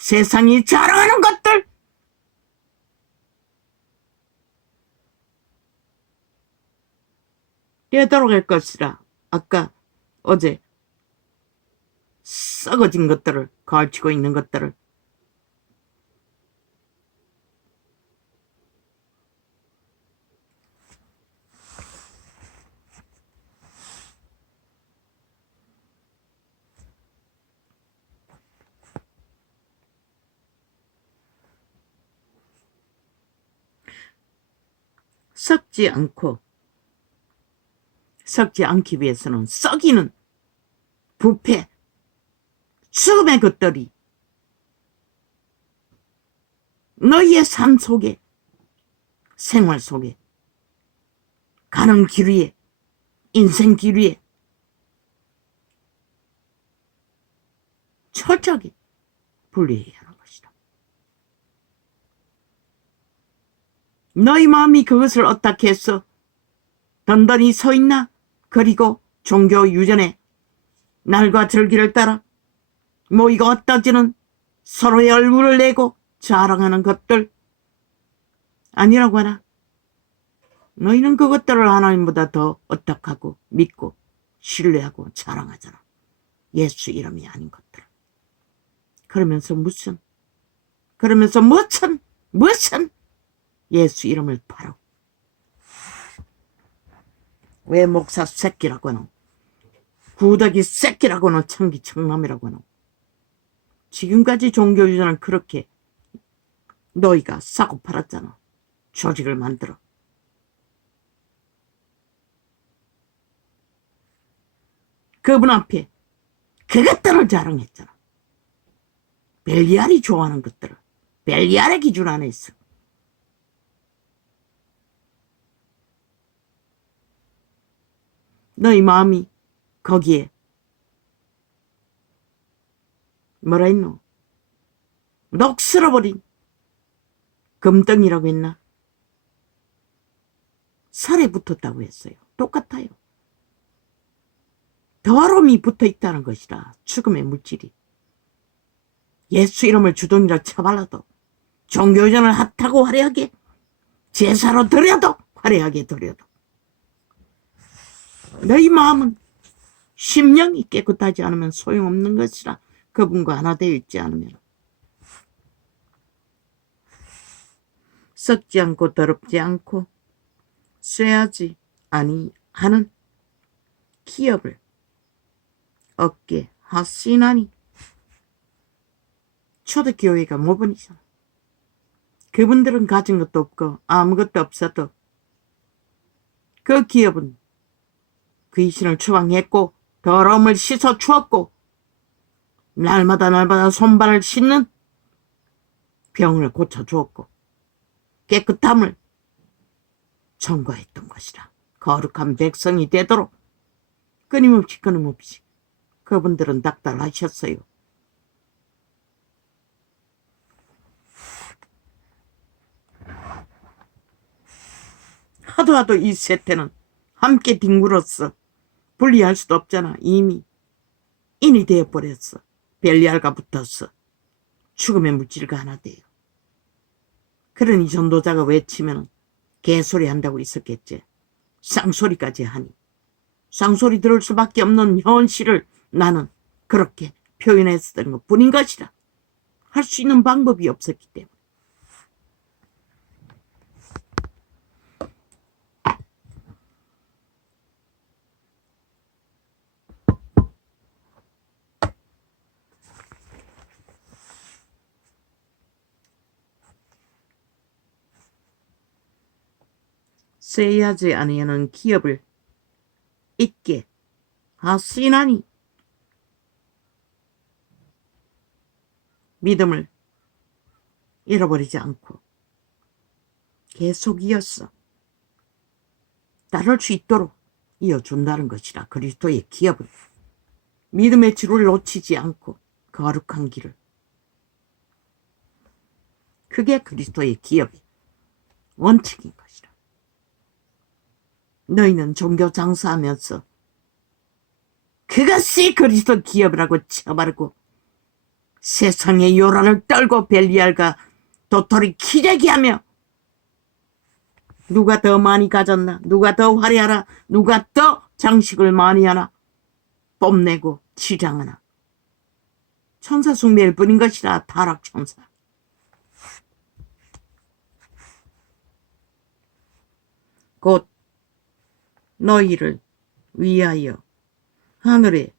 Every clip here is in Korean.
세상이 자랑하는 것들, 되돌아갈 것이라. 아까 어제 썩어진 것들을, 가르치고 있는 것들을 썩지 않기 위해서는 썩이는 부패, 죽음의 것들이 너희의 삶 속에, 생활 속에, 가는 길 위에, 인생 길 위에 철저하게 분리해야 하는 것이다. 너희 마음이 그것을 어떻게 해서 던던히 서 있나? 그리고 종교 유전에 날과 절기를 따라 모이가 어떠지는 서로의 얼굴을 내고 자랑하는 것들 아니라고 하나? 너희는 그것들을 하나님보다 더 어떡하고 믿고 신뢰하고 자랑하잖아. 예수 이름이 아닌 것들. 그러면서 무슨 예수 이름을 팔아. 왜 목사 새끼라고 하노? 구더기 새끼라고 하노? 청기청남이라고 하노? 지금까지 종교유전은 그렇게 너희가 싸고 팔았잖아. 조직을 만들어. 그분 앞에 그것들을 자랑했잖아. 벨리알이 좋아하는 것들을 벨리알의 기준 안에 있어. 너희 마음이 거기에 뭐라 했노? 녹슬어버린 금덩이라고 했나? 살에 붙었다고 했어요. 똑같아요. 더러움이 붙어있다는 것이라. 죽음의 물질이. 예수 이름을 주둥이로 쳐발라도, 종교전을 핫하고 화려하게 제사로 드려도, 화려하게 드려도 너희 마음은 심령이 깨끗하지 않으면 소용없는 것이라. 그분과 하나 되어 있지 않으면 썩지 않고 더럽지 않고 쇠하지 아니하는 기업을 얻게 하시나니. 초대교회가 모범이잖아. 그분들은 가진 것도 없고 아무것도 없어도 그 기업은 귀신을 추방했고 더러움을 씻어 주었고 날마다 손발을 씻는 병을 고쳐주었고 깨끗함을 청구했던 것이라. 거룩한 백성이 되도록 끊임없이 그분들은 닥달하셨어요. 하도 이 세태는 함께 뒹굴었어. 분리할 수도 없잖아. 이미 인이 되어버렸어. 벨리알과 붙었어. 죽음의 물질과 하나 돼요. 그러니 전도자가 외치면 개소리 한다고 있었겠지. 쌍소리까지 하니. 쌍소리 들을 수밖에 없는 현실을 나는 그렇게 표현했었던 것 뿐인 것이라. 할 수 있는 방법이 없었기 때문에. 쇠하지 아니하는 기업을 잊게 하시나니. 믿음을 잃어버리지 않고 계속 이었어. 따를 수 있도록 이어준다는 것이라. 그리스도의 기업을, 믿음의 지를 놓치지 않고 거룩한 길을. 그게 그리스도의 기업의 원칙인 것이라. 너희는 종교 장사하면서 그것이 그리스도 기업이라고 쳐바르고 세상의 요란을 떨고 벨리알과 도토리 키재기하며 누가 더 많이 가졌나, 누가 더 화려하나, 누가 더 장식을 많이 하나 뽐내고 치장하나. 천사 숭배일 뿐인 것이라. 타락천사. 곧 너희를 위하여 하늘에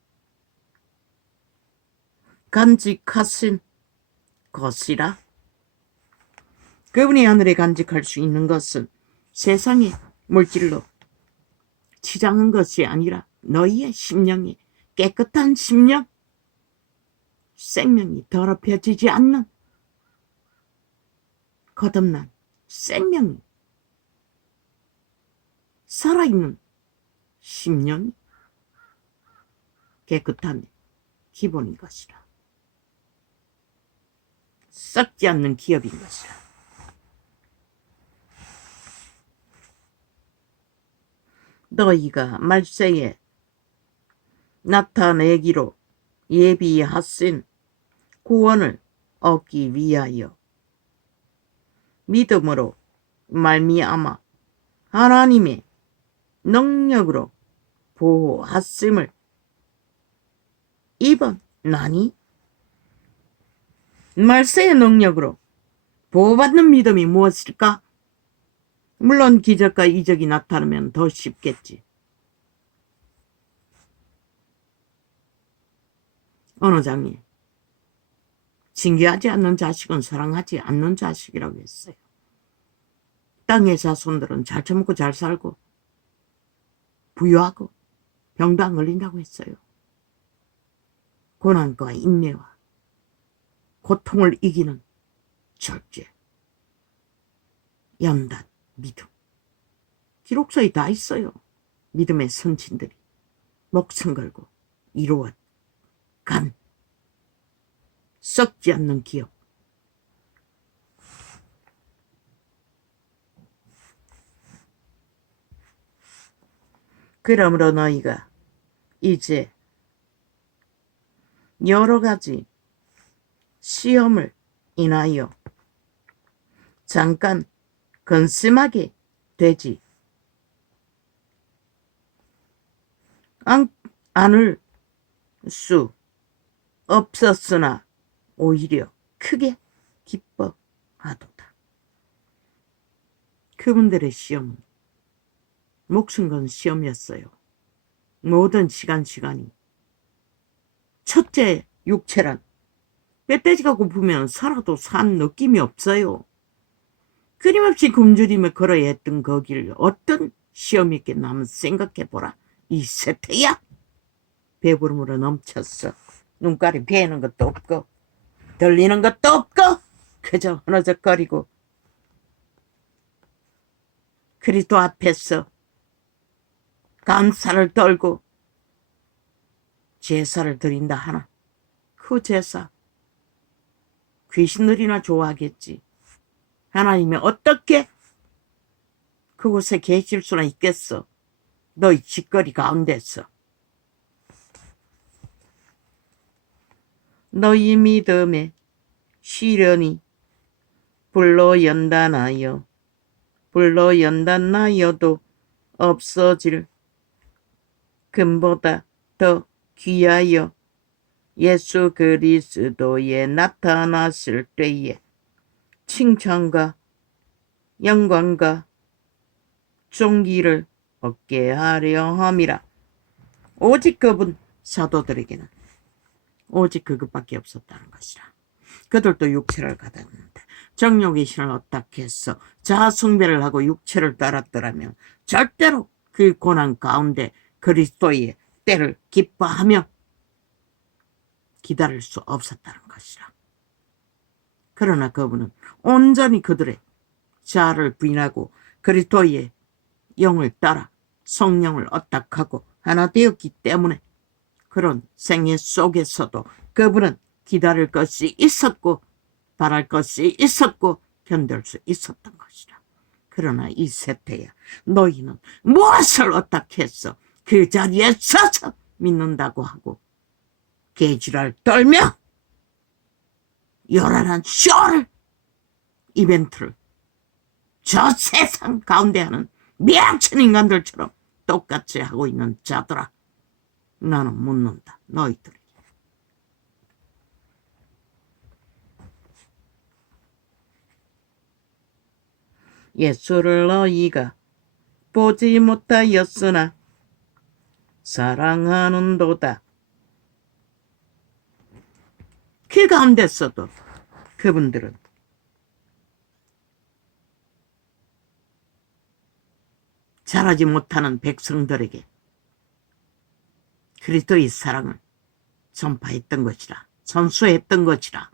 간직하신 것이라. 그분이 하늘에 간직할 수 있는 것은 세상의 물질로 치장한 것이 아니라 너희의 심령이 깨끗한 심령, 생명이 더럽혀지지 않는 거듭난 생명이 살아있는 심령이 깨끗함의 기본인 것이라. 썩지 않는 기업인 것이라. 너희가 말세에 나타내기로 예비하신 구원을 얻기 위하여 믿음으로 말미암아 하나님의 능력으로 보호하심을 입었나니. 말세의 능력으로 보호받는 믿음이 무엇일까? 물론 기적과 이적이 나타나면 더 쉽겠지. 어느 장이 징계하지 않는 자식은 사랑하지 않는 자식이라고 했어요. 땅의 자손들은 잘 처먹고 잘 살고 부유하고 병도 안 걸린다고 했어요. 고난과 인내와 고통을 이기는 절제, 연단, 믿음. 기록서에 다 있어요. 믿음의 선진들이 목숨 걸고 이루어간 썩지 않는 기업. 그러므로 너희가 이제 여러 가지 시험을 인하여 잠깐 근심하게 되지 않을 수 없었으나 오히려 크게 기뻐하도다. 그분들의 시험은 목숨 건 시험이었어요. 모든 시간이. 첫째 육체란 멧돼지가 고프면 살아도 산 느낌이 없어요. 끊임없이 굶주리며 걸어야 했던 거길 어떤 시험이 있겠나 한번 생각해보라. 이 세태야. 배부름으로 넘쳤어. 눈깔이 베이는 것도 없고 들리는 것도 없고 그저 흐느적거리고 그리스도 앞에서 감사를 떨고 제사를 드린다 하나. 그 제사 귀신들이나 좋아하겠지. 하나님이 어떻게 그곳에 계실 수나 있겠어. 너희 짓거리 가운데서. 너희 믿음의 시련이 불로 연단하여도 없어질 금보다 더 귀하여 예수 그리스도에 나타나실 때에 칭찬과 영광과 존귀를 얻게 하려 함이라. 오직 그분 사도들에게는 오직 그것밖에 없었다는 것이라. 그들도 육체를 가졌는데 정욕의 신을 어떻게 해서 자아숭배를 하고 육체를 따랐더라면 절대로 그 고난 가운데 그리스도의 때를 기뻐하며 기다릴 수 없었다는 것이라. 그러나 그분은 온전히 그들의 자아를 부인하고 그리스도의 영을 따라 성령을 얻닥하고 하나 되었기 때문에 그런 생애 속에서도 그분은 기다릴 것이 있었고 바랄 것이 있었고 견딜 수 있었던 것이라. 그러나 이 세태야 너희는 무엇을 어떻게 해서 그 자리에 서서 믿는다고 하고 개지랄 떨며 요란한 쇼를, 이벤트를 저 세상 가운데 하는 미약천 인간들처럼 똑같이 하고 있는 자들아, 나는 묻는다. 너희들이 예수를 너희가 보지 못하였으나 사랑하는도다. 그 가운데서도 그분들은 자라지 못하는 백성들에게 그리스도의 사랑을 전파했던 것이라, 전수했던 것이라.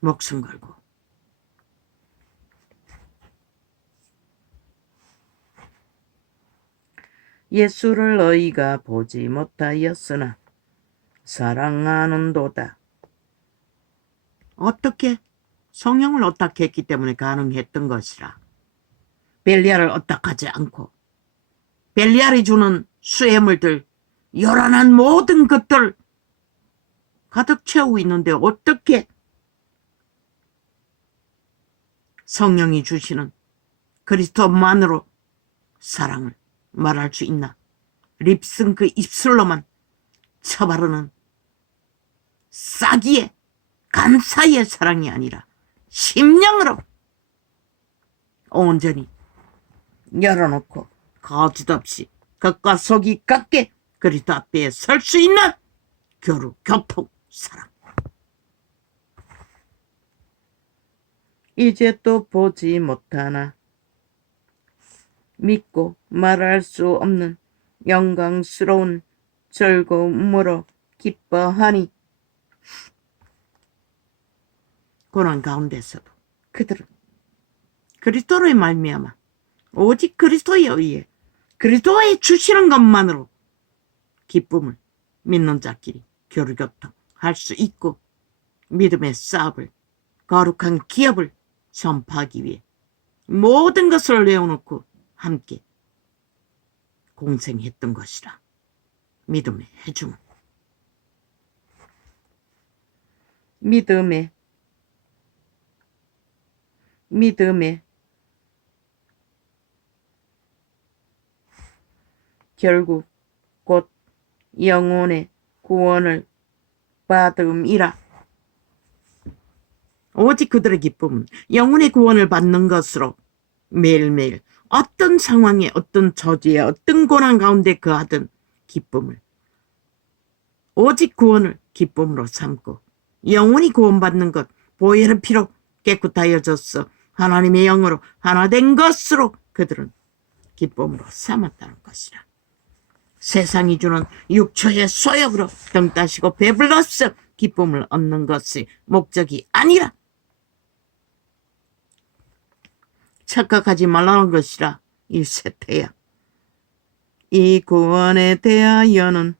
목숨 걸고 예수를 너희가 보지 못하였으나 사랑하는도다. 어떻게? 성령을 어떻게 했기 때문에 가능했던 것이라. 벨리알을 어떡하지 않고 벨리알이 주는 수혜물들, 요란한 모든 것들 가득 채우고 있는데 어떻게 성령이 주시는 그리스도만으로 사랑을 말할 수 있나? 립슨 그 입술로만 쳐바르는 싸기의 감사의 사랑이 아니라 심령으로 온전히 열어놓고 거짓없이 겉과 속이 같게 그리스도 앞에 설 수 있는 교류, 교통, 사랑. 이제 또 보지 못하나 믿고 말할 수 없는 영광스러운 즐거움으로 기뻐하니, 고난 가운데서도 그들은 그리스도로 말미암아 오직 그리스도에 의해 그리스도의 주시는 것만으로 기쁨을 믿는 자끼리 교류교통 할 수 있고, 믿음의 싸움을, 거룩한 기업을 전파하기 위해 모든 것을 내어놓고 함께 공생했던 것이라. 믿음의 해중, 믿음의 결국 곧 영혼의 구원을 받음이라. 오직 그들의 기쁨은 영혼의 구원을 받는 것으로 매일매일 어떤 상황에, 어떤 처지에, 어떤 고난 가운데 거하든 기쁨을, 오직 구원을 기쁨으로 삼고, 영혼이 구원받는 것, 보혈의 피로 깨끗하여졌어 하나님의 영으로 하나 된 것으로 그들은 기쁨으로 삼았다는 것이라. 세상이 주는 육초의 소욕으로 등 따시고 배불러서 기쁨을 얻는 것이 목적이 아니라, 착각하지 말라는 것이라. 이 세태야, 이 구원에 대하여는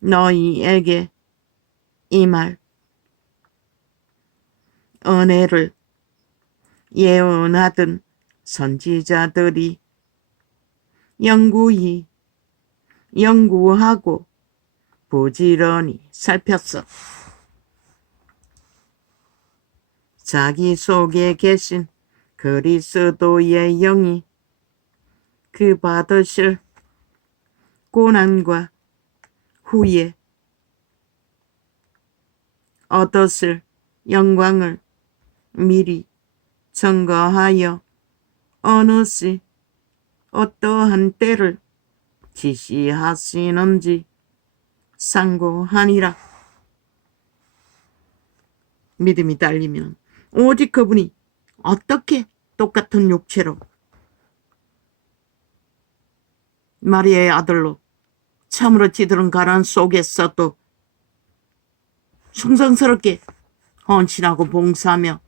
너희에게 이 말 은혜를 예언하던 선지자들이 연구하고 부지런히 살폈어. 자기 속에 계신 그리스도의 영이 그 받으실 고난과 후에 얻었을 영광을 미리 증거하여 어느 시 어떠한 때를 지시하시는지 상고하니라. 믿음이 딸리면 오직 그분이 어떻게 똑같은 육체로 마리아의 아들로 참으로 지들은 가난 속에서도 충성스럽게 헌신하고 봉사하며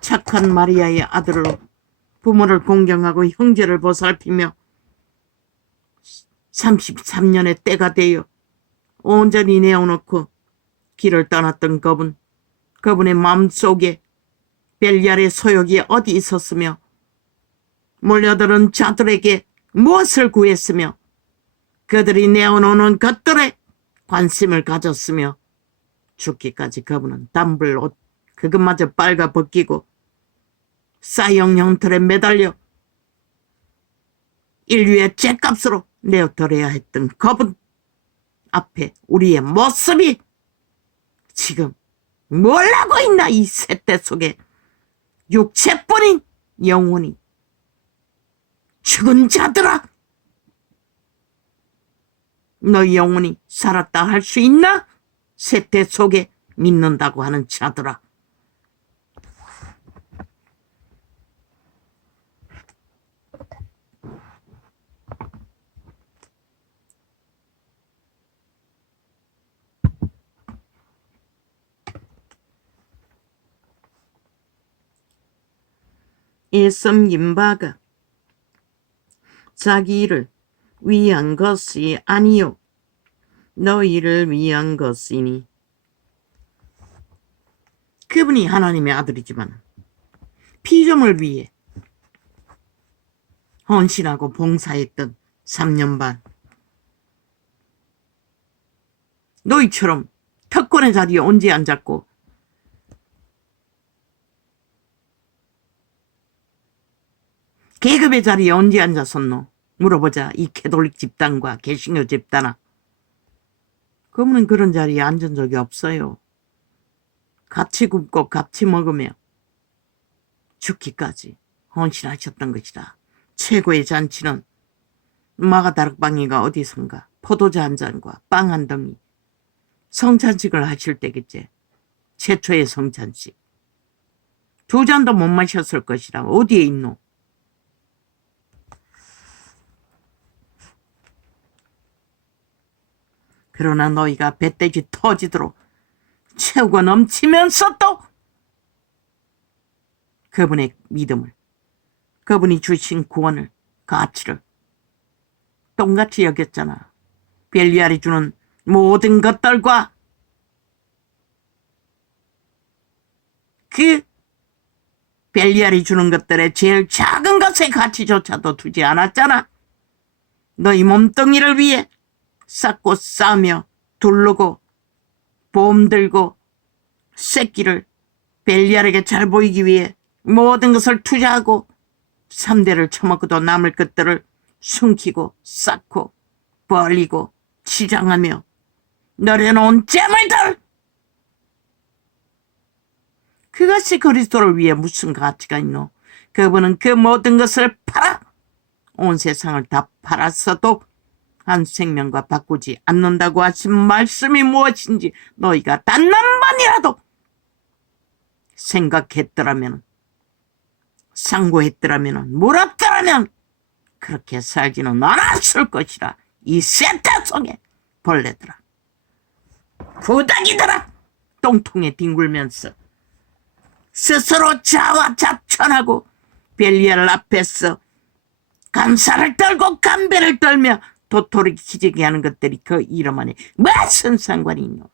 착한 마리아의 아들로 부모를 공경하고 형제를 보살피며 33년의 때가 되어 온전히 내어놓고 길을 떠났던 그분의 마음속에 벨리알의 소욕이 어디 있었으며 몰려드는 자들에게 무엇을 구했으며 그들이 내어놓는 것들에 관심을 가졌으며 죽기까지 그분은 단불 옷 그것마저 빨가 벗기고 싸형 형틀에 매달려 인류의 죗값으로 내어드려야 했던 그분 앞에 우리의 모습이 지금 뭘 하고 있나. 이 세대 속에 육체뿐인 영혼이 죽은 자들아, 너희 영혼이 살았다 할 수 있나? 세대 속에 믿는다고 하는 자들아. 이 섬긴 바가 자기를 위한 것이 아니요 너희를 위한 것이니. 그분이 하나님의 아들이지만 피조물 위해 헌신하고 봉사했던 3년 반. 너희처럼 특권의 자리에 언제 앉았고 계급의 자리에 언제 앉았었노? 물어보자. 이 캐톨릭 집단과 개신교 집단아. 그분은 그런 자리에 앉은 적이 없어요. 같이 굶고 같이 먹으며 죽기까지 헌신하셨던 것이다. 최고의 잔치는 마가다락방이가 어디선가 포도주 한 잔과 빵 한 덩이 성찬식을 하실 때겠지. 최초의 성찬식. 2잔도 못 마셨을 것이라. 어디에 있노? 그러나 너희가 배떼지 터지도록 채우고 넘치면서 또 그분의 믿음을, 그분이 주신 구원을, 가치를 똑같이 여겼잖아. 벨리알이 주는 모든 것들과 그 벨리알이 주는 것들의 제일 작은 것의 가치조차도 두지 않았잖아. 너희 몸뚱이를 위해 쌓고 싸며 두르고 보험 들고 새끼를 벨리알에게 잘 보이기 위해 모든 것을 투자하고 3대를 처먹고도 남을 것들을 숨기고 쌓고 벌리고 치장하며 내려놓은 재물들, 그것이 그리스도를 위해 무슨 가치가 있노? 그분은 그 모든 것을 팔아 온 세상을 다 팔았어도 한 생명과 바꾸지 않는다고 하신 말씀이 무엇인지 너희가 단 한 번이라도 생각했더라면, 상고했더라면, 물었더라면 그렇게 살지는 않았을 것이라. 이 세타 속에 벌레들아, 부닥이들아, 똥통에 뒹굴면서 스스로 자화자찬하고 벨리알 앞에서 감사를 떨고 감배를 떨며 도토리 기재기 하는 것들이 그 이름 안에 무슨 상관이 있노?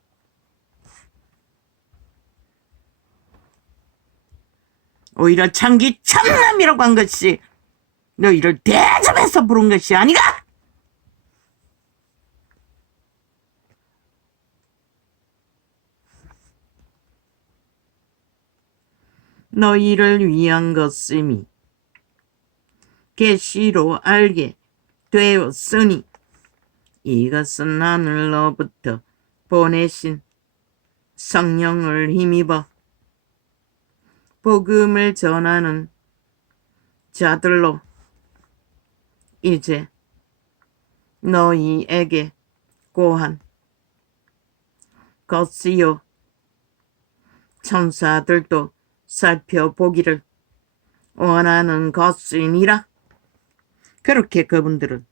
오히려 창기 참남이라고 한 것이 너희를 대접해서 부른 것이 아니가? 너희를 위한 것임이 계시로 알게 되었으니 이것은 하늘로부터 보내신 성령을 힘입어 복음을 전하는 자들로 이제 너희에게 고한 것이요 천사들도 살펴보기를 원하는 것이니라. 그렇게 그분들은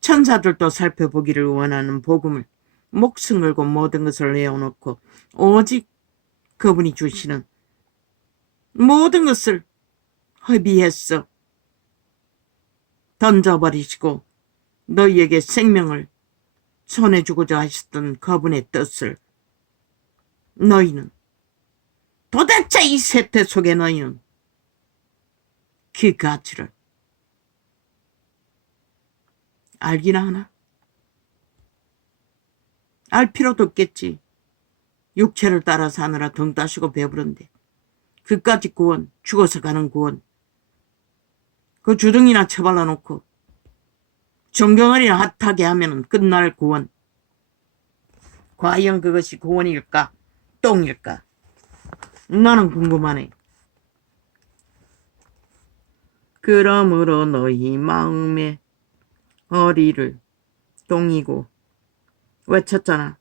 천사들도 살펴보기를 원하는 복음을 목숨 걸고 모든 것을 내어놓고 오직 그분이 주시는 모든 것을 허비했어 던져버리시고 너희에게 생명을 전해주고자 하셨던 그분의 뜻을 너희는 도대체 이 세태 속에 너희는 그 가치를 알기나 하나? 알 필요도 없겠지. 육체를 따라 사느라 등 따시고 배부른데 그까짓 구원, 죽어서 가는 구원, 그 주둥이나 처발라 놓고 정경을이나 핫하게 하면 끝날 구원. 과연 그것이 구원일까? 똥일까? 나는 궁금하네. 그러므로 너희 마음에 어리를 똥이고 외쳤잖아.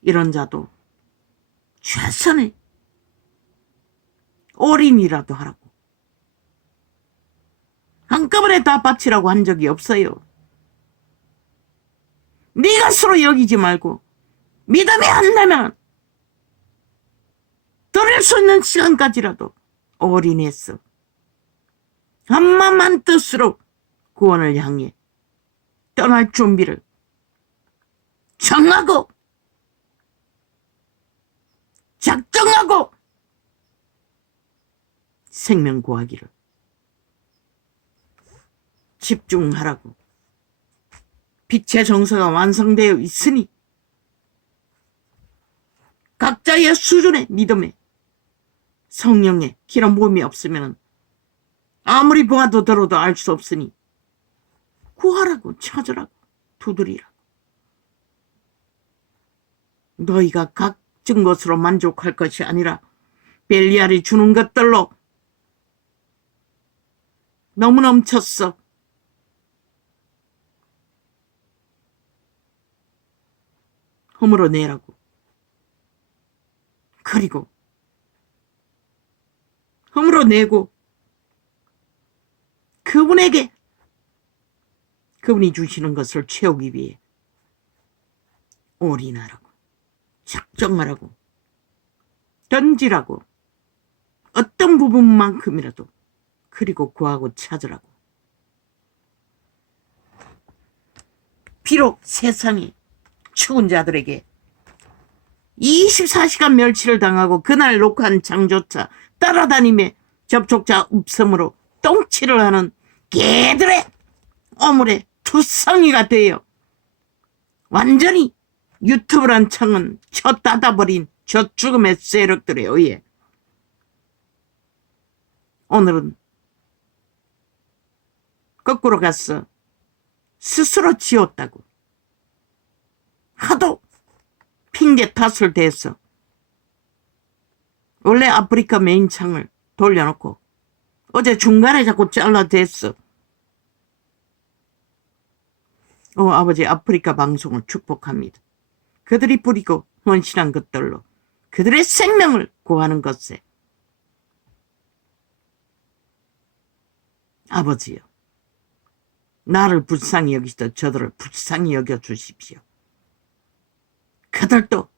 이런 자도 최선의 올인이라도 하라고. 한꺼번에 다 바치라고 한 적이 없어요. 네 것으로 여기지 말고 믿음이 안 되면 드릴 수 있는 시간까지라도 올인했어. 한마음만 뜻으로 구원을 향해 떠날 준비를 정하고 작정하고 생명 구하기를 집중하라고. 빛의 정서가 완성되어 있으니 각자의 수준의 믿음에 성령의 기름 부음이 없으면 아무리 보아도 들어도 알 수 없으니 구하라고, 찾으라고, 두드리라고. 너희가 각진 것으로 만족할 것이 아니라 벨리알이 주는 것들로 너무 넘쳤어. 허물어 내라고. 그리고 허물어 내고 그분에게 그분이 주시는 것을 채우기 위해 올인하라고, 작정하라고, 던지라고. 어떤 부분만큼이라도. 그리고 구하고 찾으라고. 비록 세상에 죽은 자들에게 24시간 멸치를 당하고 그날 녹한 장조차 따라다니며 접촉자 없음으로 똥치를 하는 개들의 어물에 투성이가 되어 완전히 유튜브란 창은 쳐 닫아버린 저 죽음의 세력들에 의해 오늘은 거꾸로 갔어. 스스로 지었다고 하도 핑계 탓을 대서 원래 아프리카 메인 창을 돌려놓고 어제 중간에 자꾸 잘라댔어. 아버지 아프리카 방송을 축복합니다. 그들이 뿌리고 헌신한 것들로 그들의 생명을 구하는 것에 아버지요, 나를 불쌍히 여기시듯 저들을 불쌍히 여겨주십시오. 그들도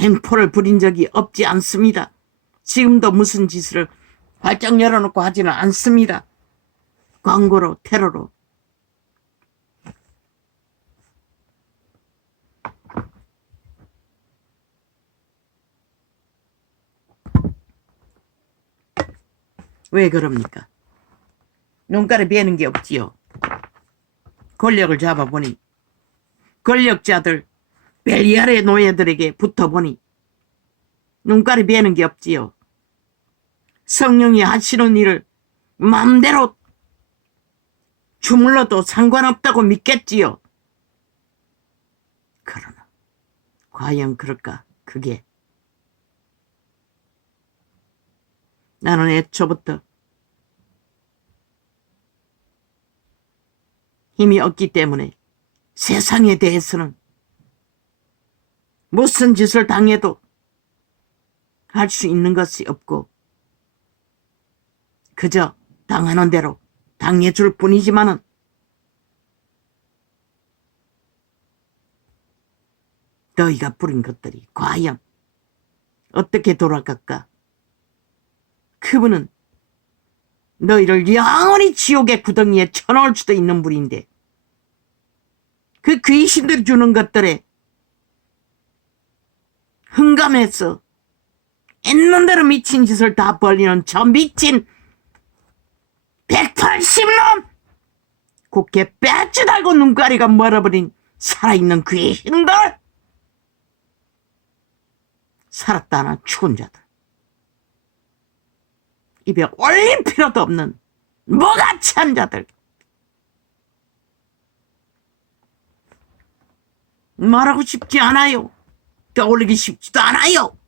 횡포를 부린 적이 없지 않습니다. 지금도 무슨 짓을 활짝 열어놓고 하지는 않습니다. 광고로, 테러로. 왜 그럽니까? 눈깔에 베는 게 없지요. 권력을 잡아보니, 권력자들, 벨리알의 노예들에게 붙어보니 눈깔이 베는 게 없지요. 성령이 하시는 일을 마음대로 주물러도 상관없다고 믿겠지요. 그러나 과연 그럴까? 그게 나는 애초부터 힘이 없기 때문에 세상에 대해서는 무슨 짓을 당해도 할 수 있는 것이 없고 그저 당하는 대로 당해줄 뿐이지만은 너희가 뿌린 것들이 과연 어떻게 돌아갈까? 그분은 너희를 영원히 지옥의 구덩이에 쳐넣을 수도 있는 분인데 그 귀신들이 주는 것들에 흥감해서 있는 대로 미친 짓을 다 벌리는 저 미친 180놈! 곱게 빼지 달고 눈가리가 멀어버린 살아있는 귀신들! 살았다나 죽은 자들. 입에 올릴 필요도 없는 뭐같이 한 자들. 말하고 싶지 않아요. 떠올리기 쉽지도 않아요.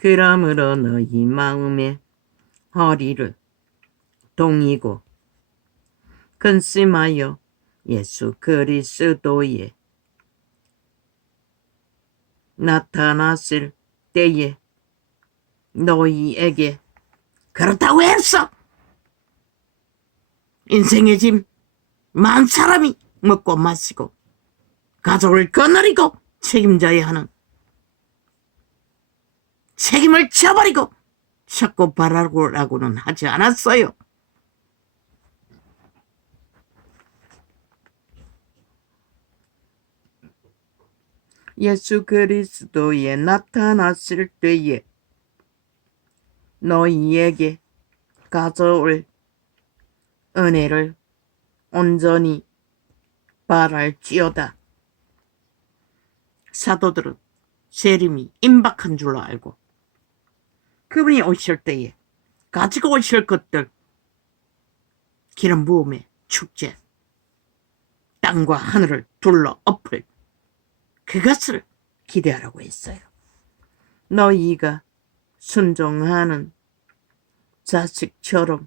그러므로 너희 마음의 허리를 동이고 근심하여 예수 그리스도의 나타났을 때에 너희에게 그렇다고 했어. 인생의 짐 많은 사람이 먹고 마시고 가족을 거느리고 책임져야 하는 책임을 져버리고 자꾸 바라고라고는 하지 않았어요. 예수 그리스도에 나타났을 때에 너희에게 가져올 은혜를 온전히 바랄지어다. 사도들은 세림이 임박한 줄로 알고 그분이 오실 때에 가지고 오실 것들, 기름 부음의 축제, 땅과 하늘을 둘러 엎을 그것을 기대하라고 했어요. 너희가 순종하는 자식처럼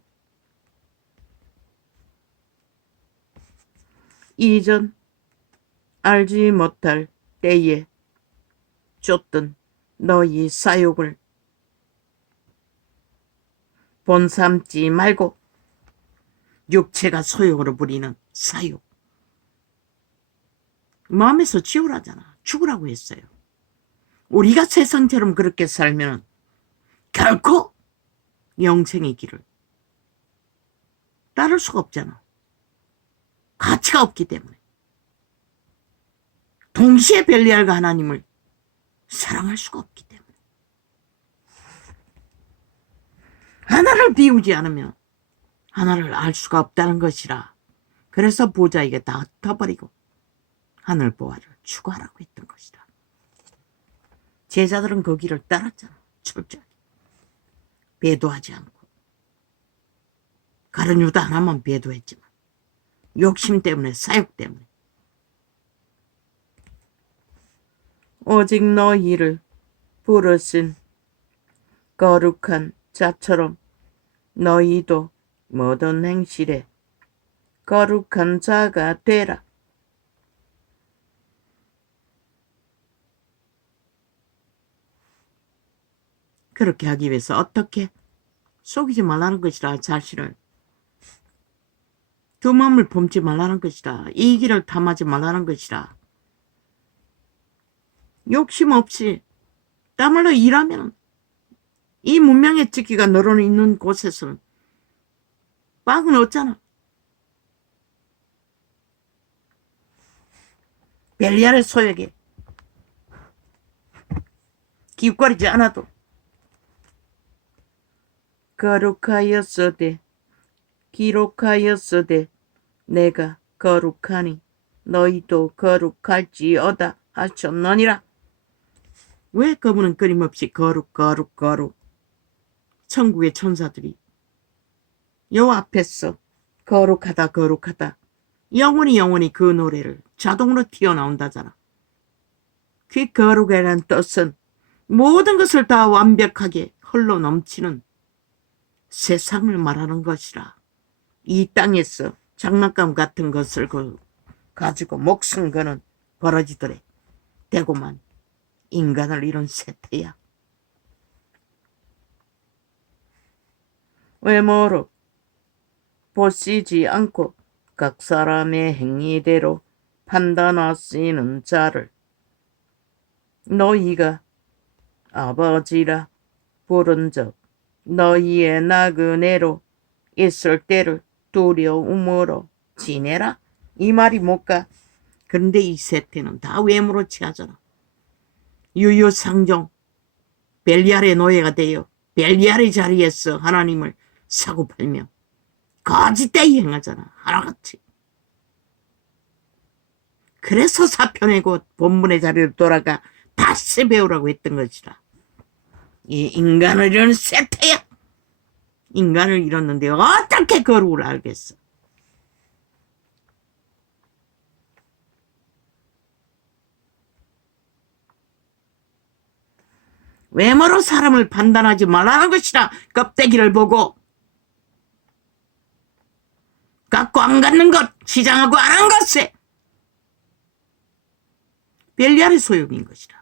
이전 알지 못할 때에 쫓던 너희 사욕을 본삼지 말고 육체가 소욕으로 부리는 사욕. 마음에서 지우라잖아. 죽으라고 했어요. 우리가 세상처럼 그렇게 살면 결코 영생의 길을 따를 수가 없잖아. 가치가 없기 때문에. 동시에 벨리알과 하나님을 사랑할 수가 없기 때문에. 하나를 비우지 않으면 하나를 알 수가 없다는 것이라. 그래서 보좌에게 다 흩어버리고 하늘 보화를 추구하라고 했던 것이다. 제자들은 그 길을 따랐잖아. 철저하게. 배도하지 않고. 가룟 유다 하나만 배도했지만 욕심 때문에, 사욕 때문에. 오직 너희를 부르신 거룩한 자처럼 너희도 모든 행실에 거룩한 자가 되라. 그렇게 하기 위해서 어떻게? 속이지 말라는 것이라. 자신을 두 마음을 범지 말라는 것이라. 이기를 탐하지 말라는 것이라. 욕심 없이 땀 흘려 일하면 이 문명의 찍기가 너로 있는 곳에서는 빵은 없잖아. 벨리알의 소욕에 기웃거리지 않아도 거룩하였으되 기록하였으되 내가 거룩하니 너희도 거룩할지어다 하셨느니라. 왜 그분은 끊임없이 거룩 천국의 천사들이 여호와 앞에서 거룩하다 영원히 그 노래를 자동으로 튀어나온다잖아. 그 거룩이라는 뜻은 모든 것을 다 완벽하게 흘러 넘치는 세상을 말하는 것이라. 이 땅에서 장난감 같은 것을 가지고 목숨 거는 버러지들의 대고만 인간을 이룬 세태야. 외모로 보시지 않고 각 사람의 행위대로 판단하시는 자를 너희가 아버지라 부른 적 너희의 나그네로 있을 때를 두려움으로 지내라. 이 말이 뭘까? 그런데 이 세태는 다 외모로 취하잖아. 유유상종 벨리알의 노예가 되어 벨리알의 자리에서 하나님을 사고팔며 거짓되이 행하잖아. 하나같이. 그래서 사표내고 본분의 자리로 돌아가 다시 배우라고 했던 것이라. 이 인간을 잃은 쇠퇴야. 인간을 잃었는데 어떻게 거룩을 알겠어. 외모로 사람을 판단하지 말라는 것이라. 껍데기를 보고 갖고 안 갖는 것, 시장하고 안 한 것에 벨리알의 소욕인 것이라.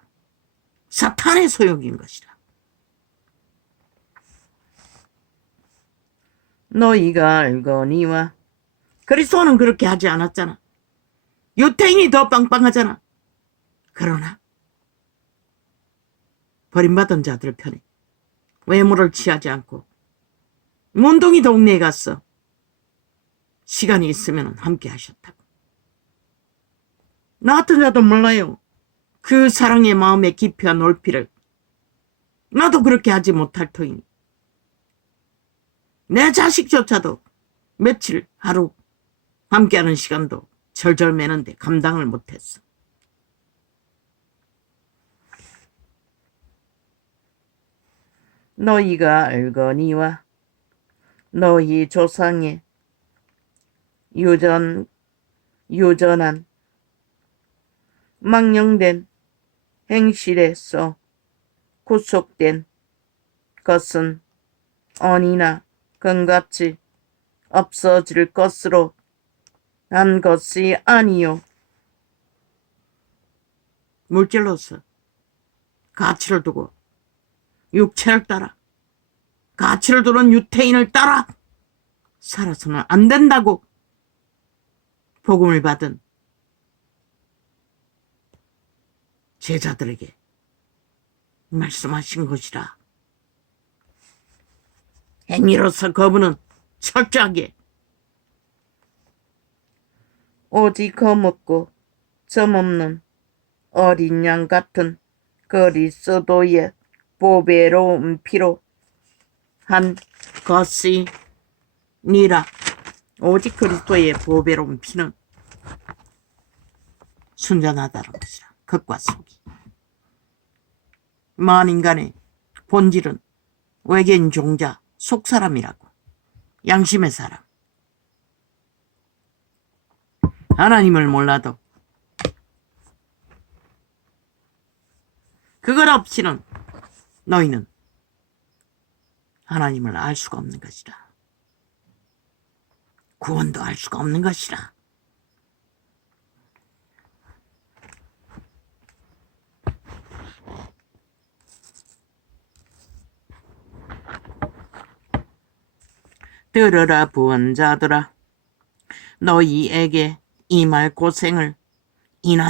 사탄의 소욕인 것이라. 너희가 알거니와. 그리스도는 그렇게 하지 않았잖아. 유태인이 더 빵빵하잖아. 그러나 버림받은 자들 편에 외모를 취하지 않고 문둥이 동네에 갔어. 시간이 있으면 함께 하셨다고. 나 같은 자도 몰라요. 그 사랑의 마음의 깊이와 높이를. 나도 그렇게 하지 못할 터이니. 내 자식조차도 며칠 하루 함께하는 시간도 절절 매는데 감당을 못했어. 너희가 알거니와 너희 조상의 유전한 망령된 행실에서 구속된 것은 언이나 금같이 없어질 것으로 한 것이 아니요. 물질로서 가치를 두고 육체를 따라 가치를 두는 유태인을 따라 살아서는 안 된다고 복음을 받은 제자들에게 말씀하신 것이라. 행위로서 그분은 철저하게 오직 거먹고 점없는 어린 양 같은 그리스도의 보배로운 피로 한 것이니라. 오직 그리스도의 보배로운 피는 순전하다는 것이라. 겉과 속이. 만인간의 본질은 외계인 종자, 속사람이라고. 양심의 사람. 하나님을 몰라도 그것 없이는 너희는 하나님을 알 수가 없는 것이라. 구원도 알 수가 없는 것이라. 들으라 부원자들아, 너희에게 이 말 고생을 인하